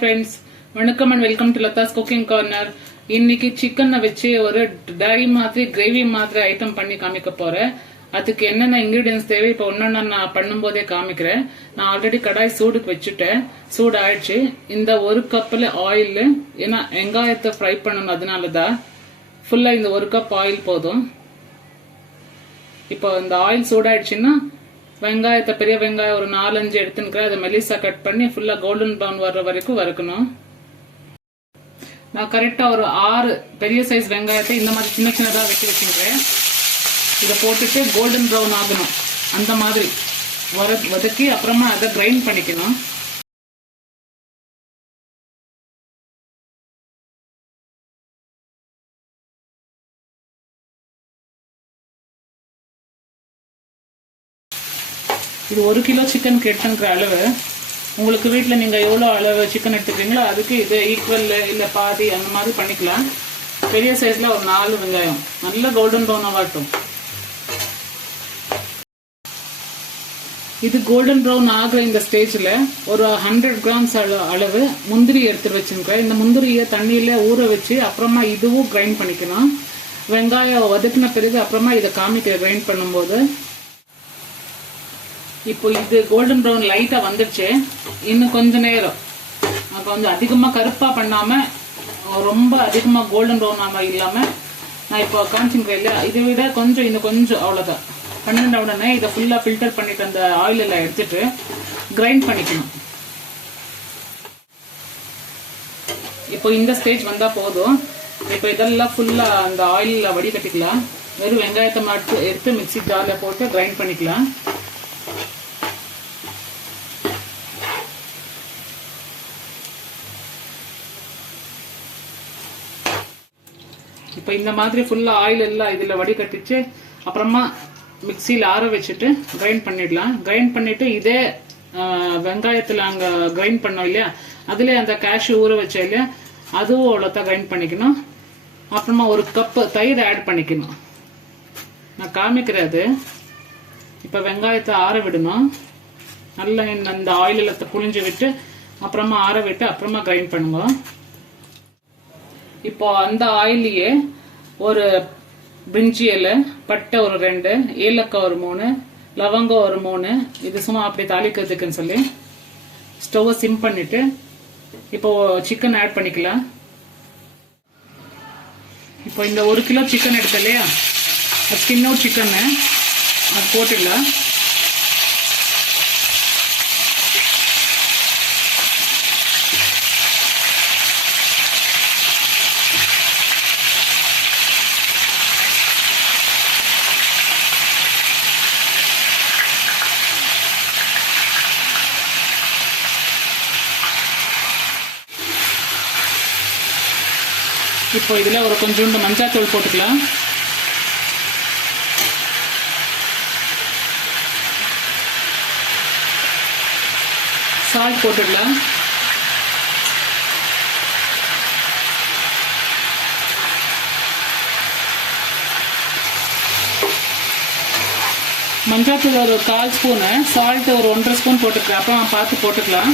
friends, welcome and welcome to Latha's cooking corner. இன்னைக்கு சிக்கனை வச்சு ஒரு ட்ரை மாதிரி கிரேவி மாதிரி ஐட்டம் பண்ணி காமிக்க போறேன். அதுக்கு என்னென்ன இன்கிரிடியன்ஸ் தேவை இப்போ ஒன்னொன்னா நான் பண்ணும்போதே காமிக்கிறேன். நான் ஆல்ரெடி கடாய் சூடுக்கு வச்சுட்டேன். சூடு ஆயிடுச்சு. இந்த ஒரு கப்ல ஆயில், ஏன்னா வெங்காயத்தை ஃப்ரை பண்ணணும், அதனாலதான் ஃபுல்லா இந்த ஒரு கப் ஆயில் போதும். இப்போ இந்த ஆயில் சூடாயிடுச்சுன்னா வெங்காயத்தை, பெரிய வெங்காயம் ஒரு 4-5 எடுத்துக்கிறேன். அதை மெலிசா கட் பண்ணி ஃபுல்லா கோல்டன் ப்ரௌன் வர்ற வரைக்கும் வறுக்கணும். நான் கரெக்டா ஒரு 6 பெரிய சைஸ் வெங்காயத்தை இந்த மாதிரி சின்ன சின்னதா வெட்டி வச்சுக்கிறேன். இதை போட்டுட்டு கோல்டன் ப்ரௌன் ஆகணும், அந்த மாதிரி வதக்கி அப்புறமா அதை கிரைண்ட் பண்ணிக்கணும். இது 1 கிலோ சிக்கன் எடுத்துக்கிற அளவு. உங்களுக்கு வீட்டில் நீங்கள் எவ்வளோ அளவு சிக்கன் எடுத்துக்கிறீங்களோ அதுக்கு இது ஈக்குவல் இல்லை பாதி அந்த மாதிரி பண்ணிக்கலாம். பெரிய சைஸில் ஒரு 4 வெங்காயம் நல்ல கோல்டன் ப்ரௌன் ஆகட்டும். இது கோல்டன் ப்ரௌன் ஆகிற இந்த ஸ்டேஜில் ஒரு 100 கிராம்ஸ் அளவு முந்திரி எடுத்துட்டு வச்சுருக்கேன். இந்த முந்திரியை தண்ணியில் ஊற வச்சு அப்புறமா இதுவும் கிரைண்ட் பண்ணிக்கணும். வெங்காயம் வதக்கின பிறகு அப்புறமா இதை காமிக்க கிரைண்ட் பண்ணும்போது. இப்போ இது கோல்டன் ப்ரௌன் லைட்டா வந்துடுச்சு. இன்னும் கொஞ்ச நேரம் அப்போ வந்து அதிகமா கருப்பா பண்ணாம ரொம்ப அதிகமா கோல்டன் ப்ரௌன் ஆகாம இல்லாம நான் இப்போ காமிச்சுக்கிறேன் இல்லையா, இதை விட கொஞ்சம் இன்னும் கொஞ்சம் அவ்வளவுதான். பண்ணிட்ட உடனே இதை ஃபுல்லா ஃபில்டர் பண்ணிட்டு அந்த ஆயில் எல்லாம் எடுத்துட்டு கிரைண்ட் பண்ணிக்கணும். இப்போ இந்த ஸ்டேஜ் வந்தா போதும். இப்போ இதெல்லாம் ஃபுல்லா அந்த ஆயில வடிகட்டிக்கலாம். வெறும் வெங்காயத்தை மட்டும் எடுத்து மிக்சி ஜார்ல போட்டு கிரைண்ட் பண்ணிக்கலாம். இப்போ இந்த மாதிரி ஃபுல்லா ஆயில் எல்லாம் இதுல வடிகட்டிச்சு அப்புறமா மிக்சியில் ஆற வச்சுட்டு கிரைண்ட் பண்ணிடலாம். கிரைண்ட் பண்ணிட்டு இதே வெங்காயத்தில் அங்கே கிரைண்ட் பண்ணோம் இல்லையா, அதுலேயே அந்த கேஷ்யூ ஊற வச்சோம் இல்லையா, அதுவும் அவ்வளோதான் கிரைண்ட் பண்ணிக்கணும். அப்புறமா ஒரு கப்பு தயிர் ஆட் பண்ணிக்கணும். நான் காமிக்கிறது. இப்போ வெங்காயத்தை ஆற விடணும். நல்லா அந்த ஆயில் எல்லாத்தை புழிஞ்சு விட்டு அப்புறமா ஆற விட்டு அப்புறமா கிரைண்ட் பண்ணுங்க. இப்போ அந்த ஆயிலையே ஒரு பிரிஞ்சி இலை, பட்டை ஒரு 2, ஏலக்காய் ஒரு 3, லவங்கம் ஒரு 3, இது சும்மா அப்படி தாளிக்கிறதுக்குன்னு சொல்லி ஸ்டவ்வை சிம் பண்ணிட்டு இப்போ சிக்கன் ஆட் பண்ணிக்கலாம். இப்போ இந்த 1 கிலோ சிக்கன் எடுத்த இல்லையா, ஸ்கின் அவுட் சிக்கன் அது போட்டுடலாம். இப்போ இதுல ஒரு கொஞ்சோண்டு மஞ்சாத்தூள் போட்டுக்கலாம். சால்ட் போட்டுடலாம். மஞ்சாத்தூள் ஒரு 1/4 ஸ்பூனு, சால்ட் ஒரு 1.5 ஸ்பூன் போட்டுக்கலாம். அப்புறம் பார்த்து போட்டுக்கலாம்.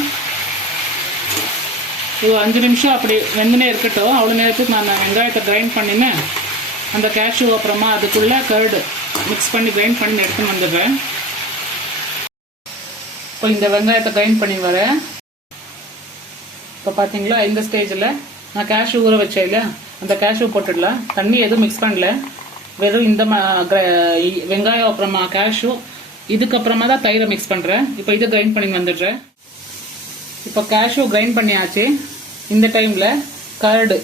ஒரு 5 நிமிஷம் அப்படி வெந்தனே இருக்கட்டும். அவ்வளோ நேரத்துக்கு நான் வெங்காயத்தை கிரைண்ட் பண்ணினேன். அந்த கேஷ்யூ அப்புறமா அதுக்குள்ளே கர்டு மிக்ஸ் பண்ணி கிரைண்ட் பண்ணி எடுத்துன்னு வந்துடுறேன். இப்போ இந்த வெங்காயத்தை கிரைண்ட் பண்ணி வரேன். இப்போ பார்த்தீங்களா, இந்த ஸ்டேஜில் நான் கேஷ்யூ ஊற வச்சேன் இல்லையா, அந்த கேஷ்யூ போட்டுடலாம். தண்ணி எதுவும் மிக்ஸ் பண்ணல, வெறும் இந்த வெங்காயம் அப்புறமா கேஷ்யூ, இதுக்கப்புறமா தான் தயிரை மிக்ஸ் பண்ணுறேன். இப்போ இதை கிரைண்ட் பண்ணி வந்துடுறேன். இப்போ கேஷ்யூ கிரைண்ட் பண்ணியாச்சு. இந்த டைம்ல கர்டு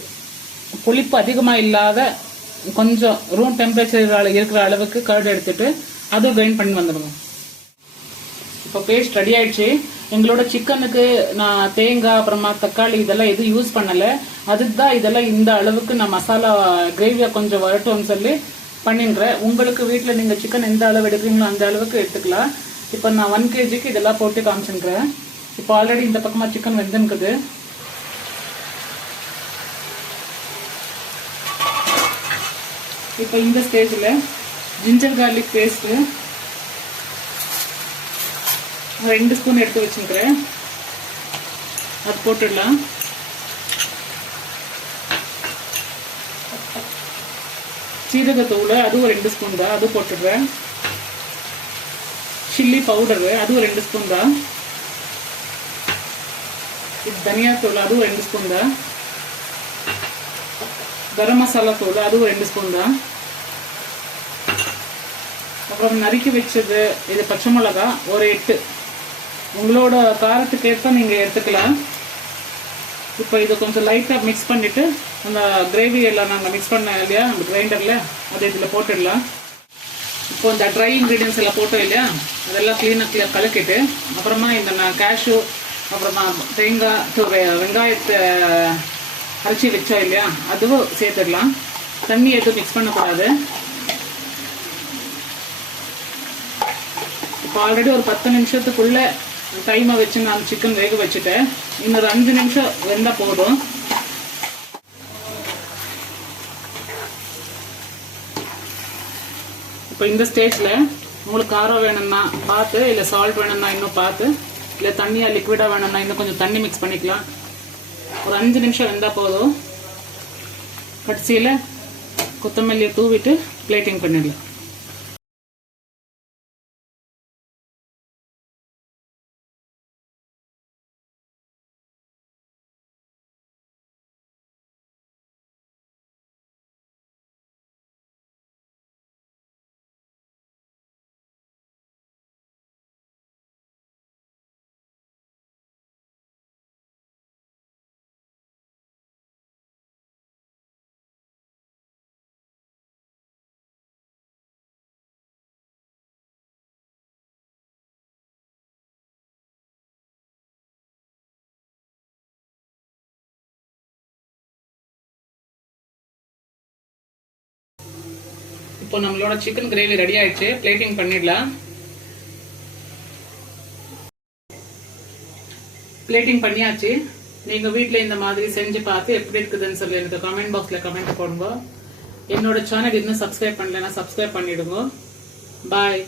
புளிப்பு அதிகமாக இல்லாத கொஞ்சம் ரூம் டெம்பரேச்சர் இருக்கிற அளவுக்கு கர்டு எடுத்துட்டு அதுவும் கிரைண்ட் பண்ணி வந்துடுங்க. இப்போ பேஸ்ட் ரெடி ஆயிடுச்சு. எங்களோட சிக்கனுக்கு நான் தேங்காய் அப்புறமா தக்காளி இதெல்லாம் எதுவும் யூஸ் பண்ணலை. அதுக்கு தான் இதெல்லாம் இந்த அளவுக்கு நான் மசாலா கிரேவியை கொஞ்சம் வரட்டும்னு சொல்லி பண்ணிடுறேன். உங்களுக்கு வீட்டில் நீங்கள் சிக்கன் எந்த அளவு எடுக்கிறீங்களோ அந்த அளவுக்கு எடுத்துக்கலாம். இப்போ நான் 1 kgக்கு இதெல்லாம் போட்டு காமிச்சுக்கிறேன். இப்போ ஆல்ரெடி இந்த பக்கமா சிக்கன் வெந்துருக்குது. இப்போ இந்த ஸ்டேஜில் ஜிஞ்சர் கார்லிக் பேஸ்ட்டு 2 ஸ்பூன் எடுத்து வச்சுக்கிறேன். அது போட்டுடலாம். சீரகத்தூள் அதுவும் 2 ஸ்பூன் தான், அது போட்டுடுறேன். சில்லி பவுடரு அதுவும் 2 ஸ்பூன் தான். இது தனியா தூள் அதுவும் 2 ஸ்பூன் தான். கரம் மசாலா தூள் அதுவும் 2 ஸ்பூன் தான். அப்புறம் நறுக்கி வச்சது இது பச்சை மிளகா ஒரு 8, உங்களோட காரத்துக்கு ஏற்ப நீங்கள் எடுத்துக்கலாம். இப்போ இதை கொஞ்சம் லைட்டாக மிக்ஸ் பண்ணிவிட்டு அந்த கிரேவி எல்லாம் நாங்கள் மிக்ஸ் பண்ண இல்லையா அந்த கிரைண்டரில் அதை இதில் போட்டுடலாம். இப்போ இந்த ட்ரை இன்க்ரீடியன்ஸ் எல்லாம் போட்டோம் இல்லையா, அதெல்லாம் க்ளீனாக கலக்கிட்டு அப்புறமா இந்த கேஷ்யூ அப்புறமா தேங்காய் வெங்காயத்தை அரைச்சி வச்சோம் இல்லையா அதுவும் சேர்த்துடலாம். தண்ணி எதுவும் மிக்ஸ் பண்ணக்கூடாது. இப்போ ஆல்ரெடி ஒரு 10 நிமிஷத்துக்குள்ளே டைமை வச்சு நான் சிக்கன் வேக வச்சுட்டேன். இன்னொரு 5 நிமிஷம் வெந்தால் போதும். இப்போ இந்த ஸ்டேஜில் உங்களுக்கு காரம் வேணும்னா பார்த்து, இல்லை சால்ட் வேணும்னா இன்னும் பார்த்து, இல்லை தண்ணியாக லிக்விடாக வேணும்னா இன்னும் கொஞ்சம் தண்ணி மிக்ஸ் பண்ணிக்கலாம். ஒரு 5 நிமிஷம் வெந்தால் போதும். கடைசியில் கொத்தமல்லியை தூவிட்டு பிளேட்டிங் பண்ணிடலாம். இப்போ நம்மளோட சிக்கன் கிரேவி ரெடி ஆயிடுச்சு. பிளேட்டிங் பண்ணிடலாம். பிளேட்டிங் பண்ணியாச்சு. நீங்க வீட்டில் இந்த மாதிரி செஞ்சு பார்த்து எப்படி இருக்குதுன்னு சொல்லி எனக்கு கமெண்ட் பாக்ஸ்ல கமெண்ட் போடுங்க. என்னோட சேனல் இன்னும் சப்ஸ்கிரைப் பண்ணலன்னா சப்ஸ்கிரைப் பண்ணிடுங்க. பாய்.